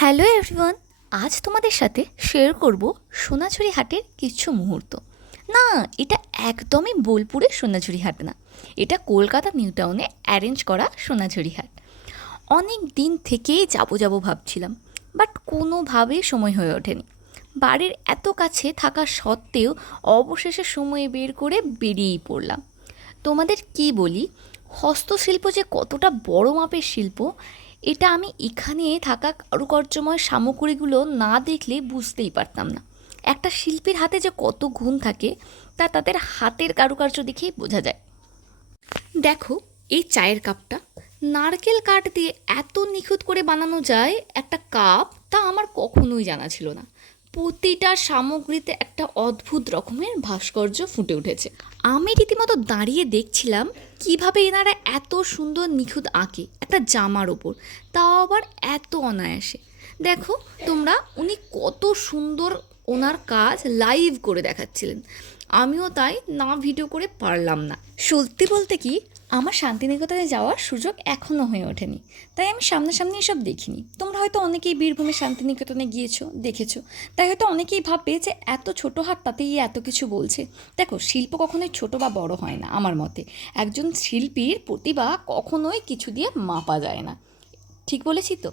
Hello everyone, আজ তোমাদের সাথে শেয়ার করব সোনাঝুরি হাটের কিছু মুহূর্ত। না, এটা একদমই বোলপুরের সোনাঝুরি হাট না, এটা কলকাতা নিউ টাউনে অ্যারেঞ্জ করা সোনাঝুরি হাট। অনেক দিন থেকেই যাবো ভাবছিলাম, বাট কোনোভাবেই সময় হয়ে ওঠেনি। বাড়ির এত কাছে থাকা সত্ত্বেও অবশেষে সময় বের করে বেরিয়েই পড়লাম। তোমাদের কি বলি, হস্তশিল্প যে কতটা বড় মাপের শিল্প, এটা আমি এখানে থাকা কারুকার্যময় সামগ্রীগুলো না দেখলে বুঝতেই পারতাম না। একটা শিল্পীর হাতে যে কত গুণ থাকে তা তাদের হাতের কারুকার্য দেখেই বোঝা যায়। দেখো, এই চায়ের কাপটা নারকেল কাঠ দিয়ে এত নিখুঁত করে বানানো যায় একটা কাপ, তা আমার কখনোই জানা ছিল না। প্রতিটা সামগ্রীতে একটা অদ্ভুত রকমের ভাস্কর্য ফুটে উঠেছে। আমি রীতিমতো দাঁড়িয়ে দেখছিলাম কিভাবে এনারা এত সুন্দর নিখুঁত আঁকে একটা জামার ওপর, তাও আবার এত অনায়াসে। দেখো তোমরা, উনি কত সুন্দর ওনার কাজ লাইভ করে দেখাচ্ছিলেন। আমিও তাই না ভিডিও করে পারলাম না। সত্যি বলতে কি, আমার শান্তিনিকেতনে যাওয়ার সুযোগ এখনও হয়ে ওঠেনি, তাই আমি সামনাসামনি এসব দেখিনি। তোমরা হয়তো অনেকেই বীরভূমের শান্তিনিকেতনে গিয়েছো, দেখেছো, তাই হয়তো অনেকেই ভাববে যে এত ছোটো হাট তাতেই এত কিছু বলছে। দেখো, শিল্প কখনোই ছোট বা বড় হয় না। আমার মতে একজন শিল্পীর প্রতিভা কখনোই কিছু দিয়ে মাপা যায় না। ঠিক বলেছি তো?